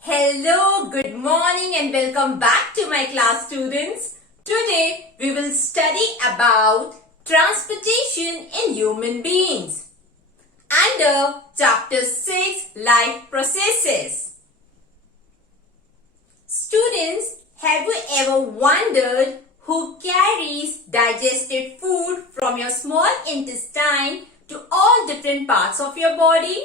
Hello, good morning and welcome back to my class students. Today we will study about transportation in human beings under chapter 6 life processes. Students, have you ever wondered who carries digested food from your small intestine to all different parts of your body?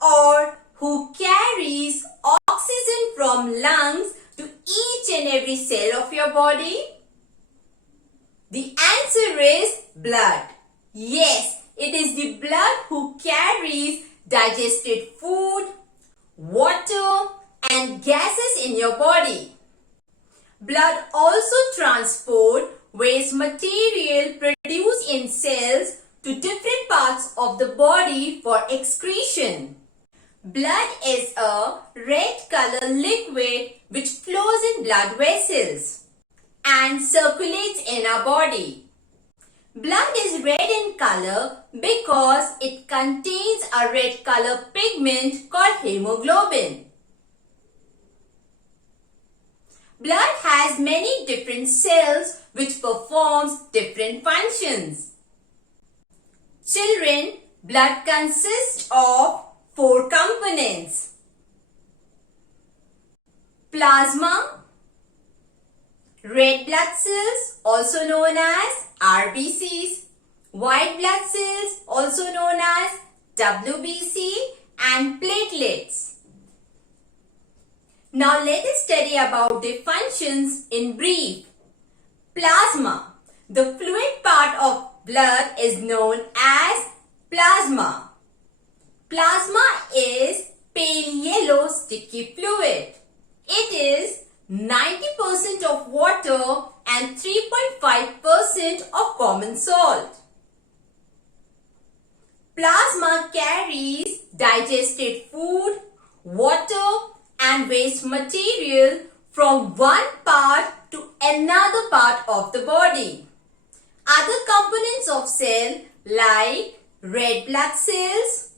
Or who carries oxygen from lungs to each and every cell of your body? The answer is blood. Yes, it is the blood who carries digested food, water and gases in your body. Blood also transports waste material produced in cells to different parts of the body for excretion. Blood is a red color liquid which flows in blood vessels and circulates in our body. Blood is red in color because it contains a red color pigment called hemoglobin. Blood has many different cells which performs different functions. Children, blood consists of 4 components: plasma, red blood cells also known as RBCs, white blood cells also known as WBC, and platelets. Now let us study about their functions in brief. Plasma. The fluid part of blood is known as plasma. Plasma is pale yellow sticky fluid. It is 90% of water and 3.5% of common salt. Plasma carries digested food, water and waste material from one part to another part of the body. Other components of cell like red blood cells,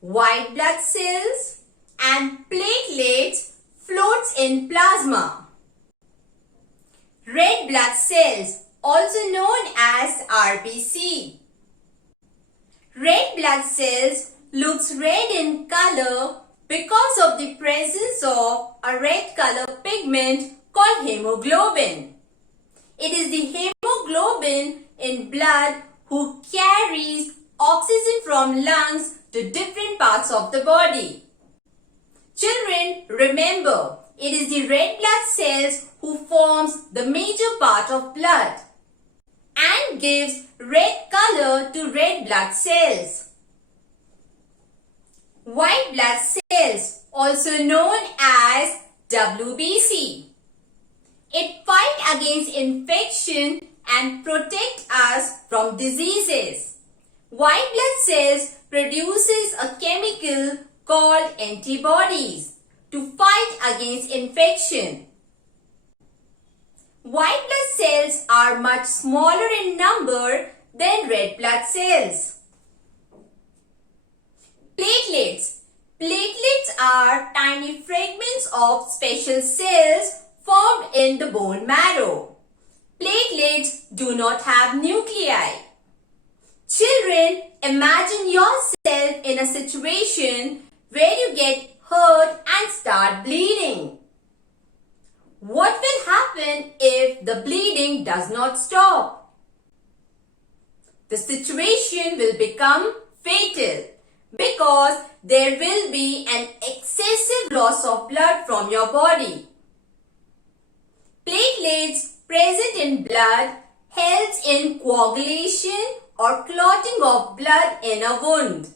white blood cells and platelets floats in plasma. Red blood cells, also known as RBC. Red blood cells looks red in color because of the presence of a red color pigment called hemoglobin. It is the hemoglobin in blood who carries oxygen from lungs to different parts of the body. Children, remember, it is the red blood cells who forms the major part of blood and gives red color to red blood cells. White blood cells, also known as WBC. It fights against infection and protects us from diseases. White blood cells produces a chemical called antibodies to fight against infection. White blood cells are much smaller in number than red blood cells. Platelets. Platelets are tiny fragments of special cells formed in the bone marrow. Platelets do not have nuclei. Children, imagine yourself in a situation where you get hurt and start bleeding. What will happen if the bleeding does not stop? The situation will become fatal because there will be an excessive loss of blood from your body. Platelets present in blood helps in coagulation or clotting of blood in a wound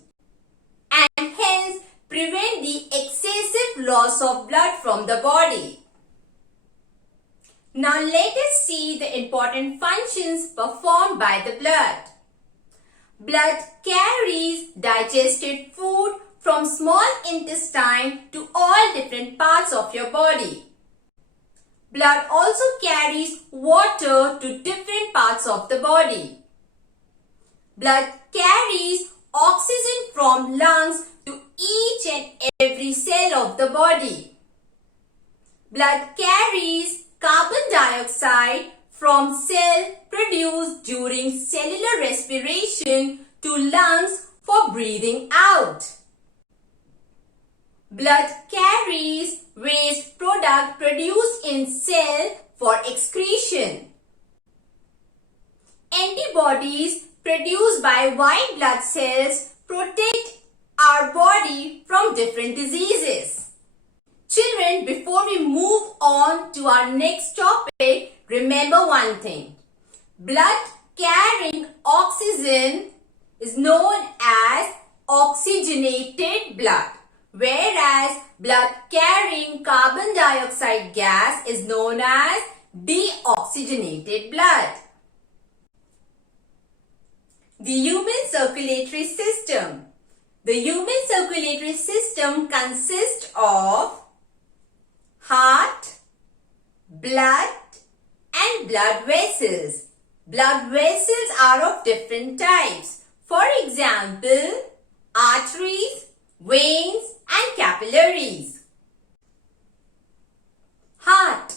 and hence prevent the excessive loss of blood from the body. Now let us see the important functions performed by the blood. Blood carries digested food from small intestine to all different parts of your body. Blood also carries water to different parts of the body. Blood carries oxygen from lungs to each and every cell of the body. blood carries carbon dioxide from cell produced during cellular respiration to lungs for breathing out. Blood carries waste product produced in cell for excretion. Antibodies produced by white blood cells protect our body from different diseases. Children, before we move on to our next topic, remember one thing. Blood carrying oxygen is known as oxygenated blood, whereas blood carrying carbon dioxide gas is known as deoxygenated blood. The human circulatory system. The human circulatory system consists of heart, blood and blood vessels. Blood vessels are of different types. For example, arteries, veins and capillaries. Heart.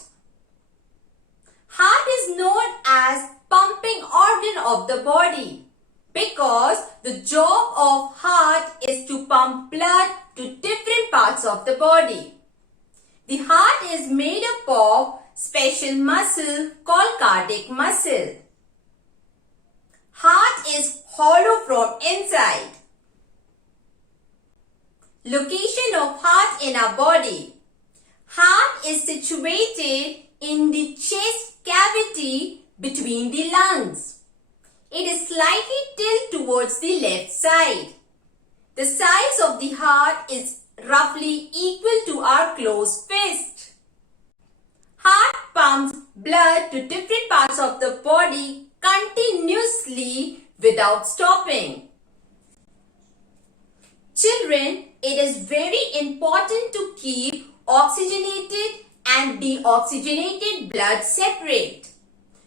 Heart is known as pumping organ of the body because the job of heart is to pump blood to different parts of the body. The heart is made up of special muscle called cardiac muscle. Heart is hollow from inside. Location of heart in our body. Heart is situated in the chest cavity between the lungs. It is slightly tilted towards the left side. The size of the heart is roughly equal to our closed fist. Heart pumps blood to different parts of the body continuously without stopping. Children, it is very important to keep oxygenated and deoxygenated blood separate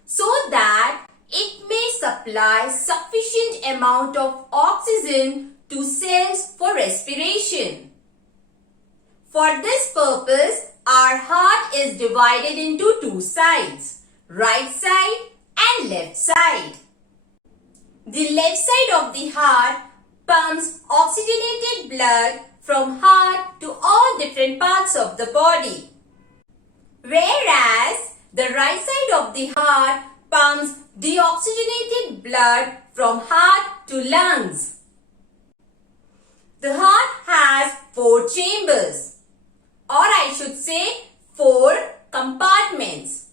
so that it may supply sufficient amount of oxygen to cells for respiration. For this purpose, our heart is divided into two sides, right side and left side. The left side of the heart pumps oxygenated blood from heart to all different parts of the body, whereas the right side of the heart pumps deoxygenated blood from heart to lungs. The heart has 4 chambers, or I should say 4 compartments.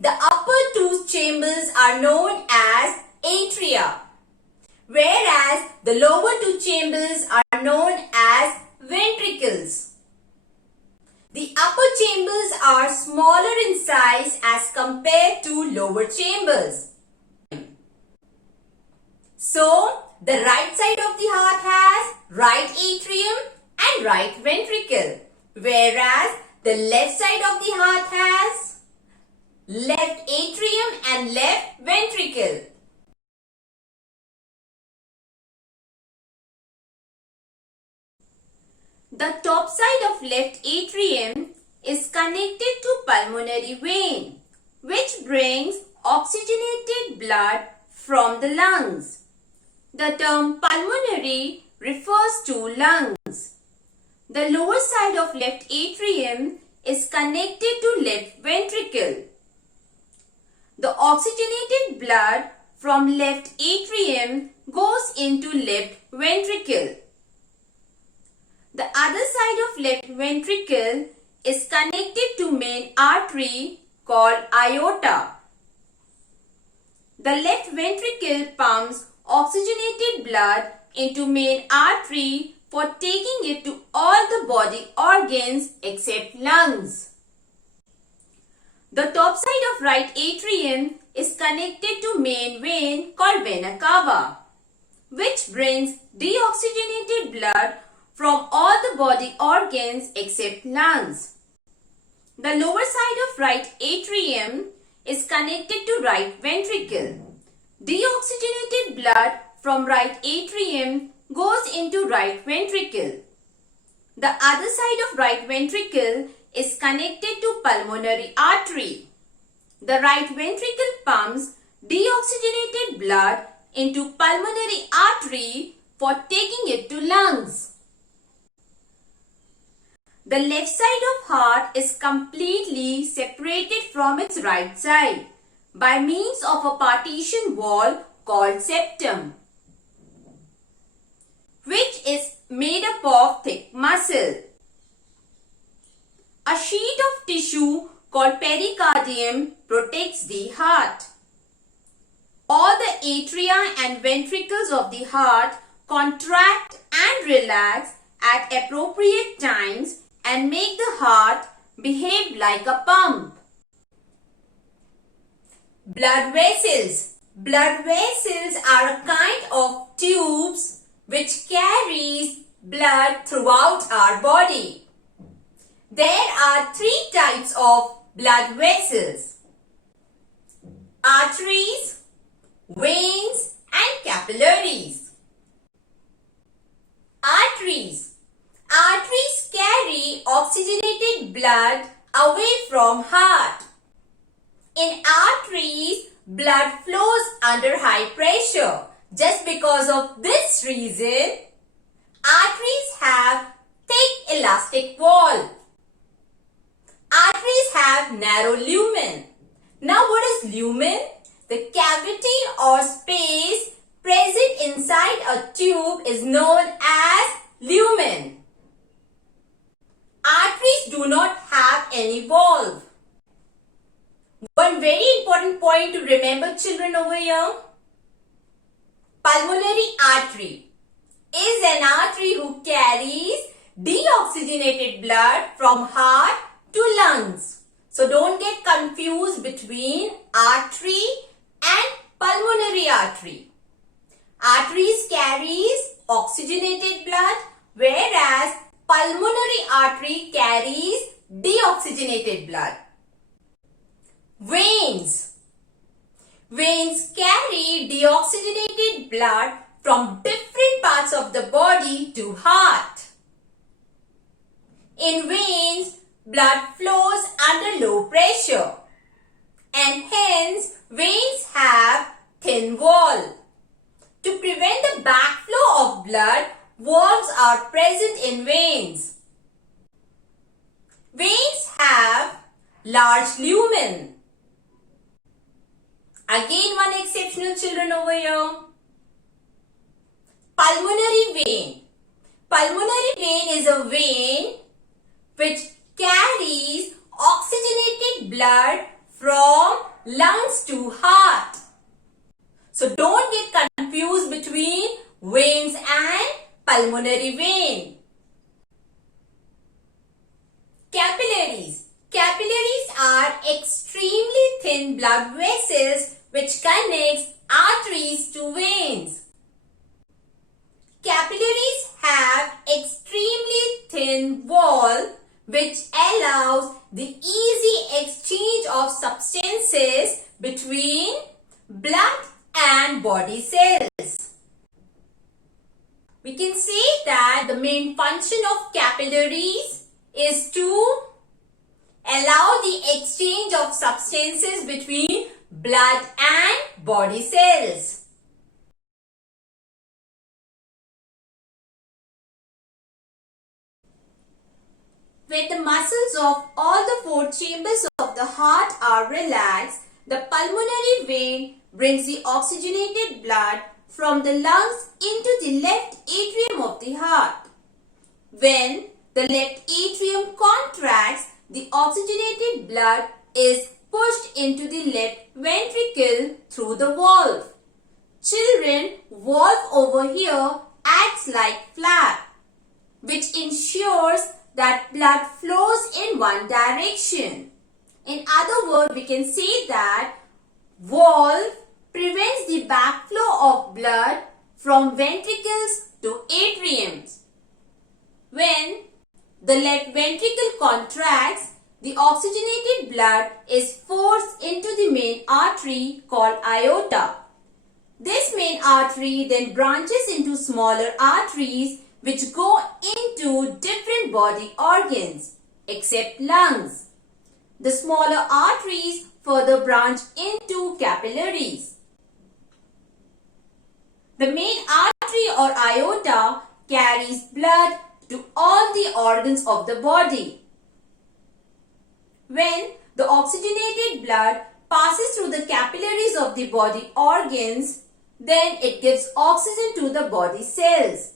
The upper 2 chambers are known as atria, whereas the lower 2 chambers are known as ventricles. The upper chambers are smaller in size as compared to lower chambers. So, the right side of the heart has right atrium and right ventricle, whereas the left side of the heart has left atrium and left ventricle. The top side of left atrium is connected to pulmonary vein, which brings oxygenated blood from the lungs. The term pulmonary refers to lungs. The lower side of left atrium is connected to left ventricle. The oxygenated blood from left atrium goes into left ventricle. The other side of left ventricle is connected to main artery called aorta. The left ventricle pumps oxygenated blood into main artery for taking it to all the body organs except lungs. The top side of right atrium is connected to main vein called vena cava, which brings deoxygenated blood from all the body organs except lungs. The lower side of right atrium is connected to right ventricle. Deoxygenated blood from right atrium goes into right ventricle. The other side of right ventricle is connected to pulmonary artery. The right ventricle pumps deoxygenated blood into pulmonary artery for taking it to lungs. The left side of heart is completely separated from its right side by means of a partition wall called septum, which is made up of thick muscle. A sheet of tissue called pericardium protects the heart. All the atria and ventricles of the heart contract and relax at appropriate times and make the heart behave like a pump. Blood vessels. Blood vessels are a kind of tubes which carries blood throughout our body. There are three types of blood vessels: arteries, veins and capillaries. Arteries. Arteries carry oxygenated blood away from heart. In arteries, blood flows under high pressure. Just because of this reason, arteries have thick elastic wall. Arteries have narrow lumen. Now what is lumen? The cavity or space present inside a tube is known as lumen. Arteries do not have any valve. One very important point to remember, children, over here. Pulmonary artery is an artery who carries deoxygenated blood from heart to lungs. So don't get confused between artery and pulmonary artery. Arteries carries oxygenated blood, whereas pulmonary artery carries deoxygenated blood. Veins. Veins carry deoxygenated blood from different parts of the body to heart. In veins, blood flows under low pressure and hence veins have thin wall. To prevent the backflow of blood, valves are present in veins. Veins have large lumen. Again, one exceptional, children, over here. Pulmonary vein. Pulmonary vein is a vein which carries oxygenated blood from lungs to heart. So don't get confused between veins and pulmonary vein. Capillaries. Capillaries are extremely thin blood vessels which connects arteries to veins. Capillaries have extremely thin wall which allows the easy exchange of substances between blood and body cells. We can say that the main function of capillaries is to allow the exchange of substances between blood and body cells. When the muscles of all the four chambers of the heart are relaxed, the pulmonary vein brings the oxygenated blood from the lungs into the left atrium of the heart. When the left atrium contracts, the oxygenated blood is pushed into the left ventricle through the valve. Children, valve over here acts like flap, which ensures that blood flows in one direction. In other words, we can say that valve prevents the backflow of blood from ventricles to atriums. When the left ventricle contracts, the oxygenated blood is forced into the main artery called aorta. This main artery then branches into smaller arteries which go into different body organs. except lungs. The smaller arteries further branch into capillaries. The main artery or aorta carries blood to all the organs of the body. When the oxygenated blood passes through the capillaries of the body organs, then it gives oxygen to the body cells.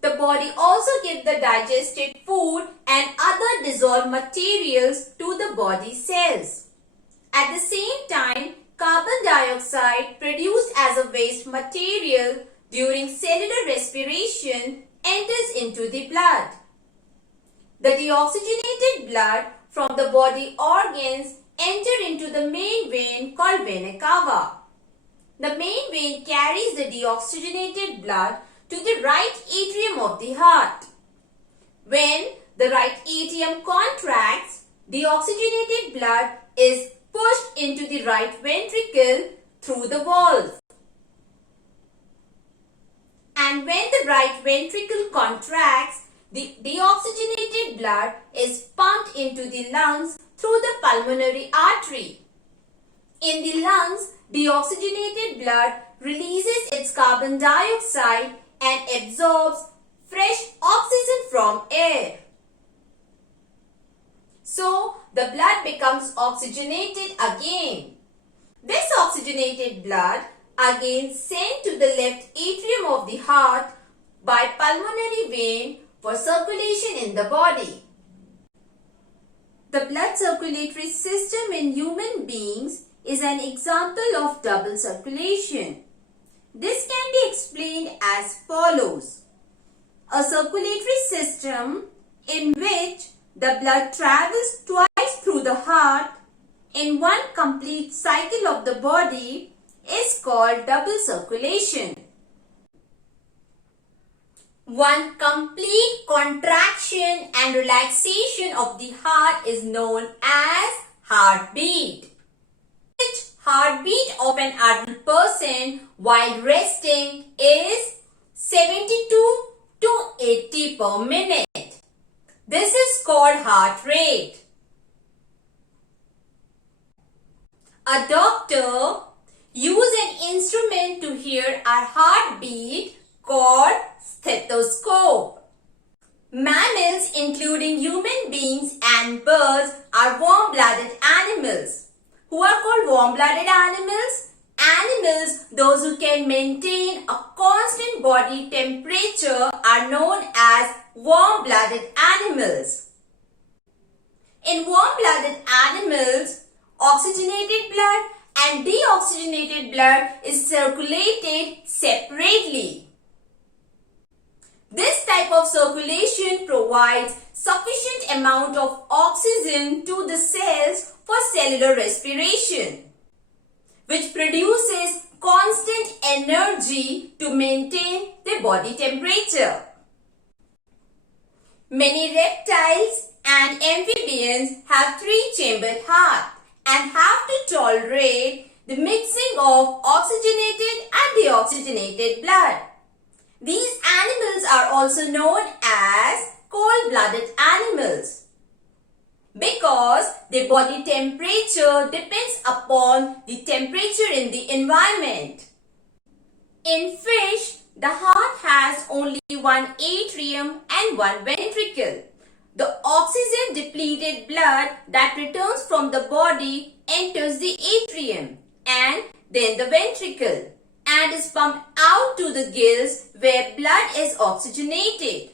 The body also gives the digested food and other dissolved materials to the body cells. At the same time, carbon dioxide produced as a waste material during cellular respiration enters into the blood. The deoxygenated blood from the body organs enter into the main vein called vena cava. The main vein carries the deoxygenated blood to the right atrium of the heart. When the right atrium contracts, deoxygenated blood is pushed into the right ventricle through the valve. And when the right ventricle contracts, the deoxygenated blood is pumped into the lungs through the pulmonary artery. In the lungs, deoxygenated blood releases its carbon dioxide and absorbs fresh oxygen from air. So, the blood becomes oxygenated again. This oxygenated blood again sent to the left atrium of the heart by pulmonary vein for circulation in the body. The blood circulatory system in human beings is an example of double circulation. This can be explained as follows. A circulatory system in which the blood travels twice through the heart in one complete cycle of the body is called double circulation. One complete contraction and relaxation of the heart is known as heartbeat. Heartbeat of an adult person while resting is 72 to 80 per minute. This is called heart rate. A doctor uses an instrument to hear our heartbeat called stethoscope. Mammals, including human beings and birds, are warm-blooded animals. Who are called warm-blooded animals? Animals, those who can maintain a constant body temperature, are known as warm-blooded animals. In warm-blooded animals, oxygenated blood and deoxygenated blood is circulated separately. This type of circulation provides sufficient amount of oxygen to the cells for cellular respiration, which produces constant energy to maintain the body temperature. Many reptiles and amphibians have three-chambered heart and have to tolerate the mixing of oxygenated and deoxygenated blood. These animals are also known as cold-blooded animals because their body temperature depends upon the temperature in the environment. In fish, the heart has only one atrium and one ventricle. The oxygen-depleted blood that returns from the body enters the atrium and then the ventricle and is pumped out to the gills where blood is oxygenated.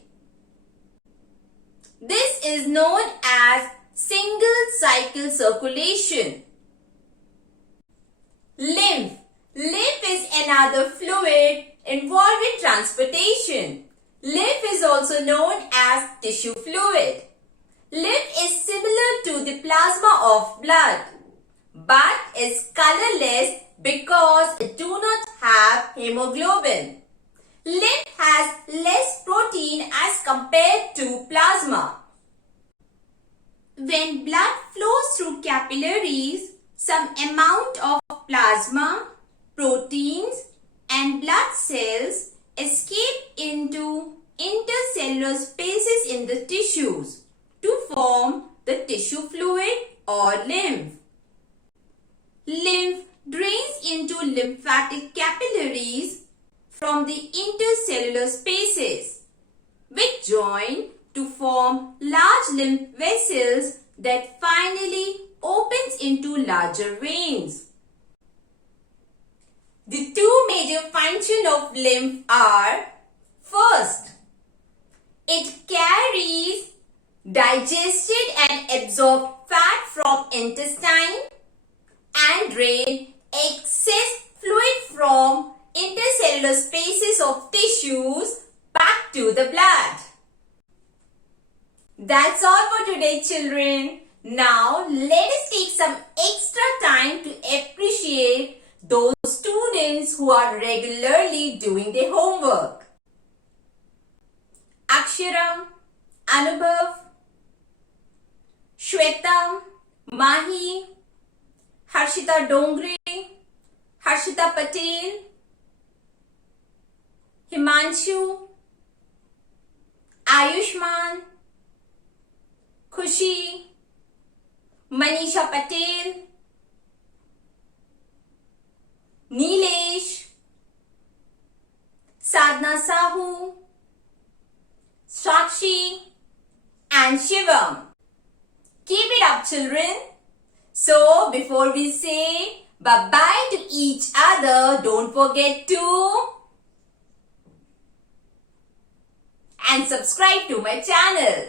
This is known as single cycle circulation. Lymph. Lymph is another fluid involved in transportation. Lymph is also known as tissue fluid. Lymph is similar to the plasma of blood but is colorless because it do not have hemoglobin. Lymph has less protein as compared to plasma. When blood flows through capillaries, some amount of plasma, proteins and blood cells escape into intercellular spaces in the tissues to form lymphatic capillaries from the intercellular spaces, which join to form large lymph vessels that finally opens into larger veins. The two major functions of lymph are: first, it carries digested and absorbed fat from intestine and drain excess fluid from intercellular spaces of tissues back to the blood. That's all for today, children. Now let us take some extra time to appreciate those students who are regularly doing their homework. Aksharam, Anubhav, Shwetam, Mahi, Harshita Dongre, Harshita Patel, Himanshu, Ayushman, Khushi, Manisha Patel, Nilesh, Sadhna Sahu, Sakshi and Shivam. Keep it up, children. So, before we say bye-bye to each other, don't forget to and subscribe to my channel.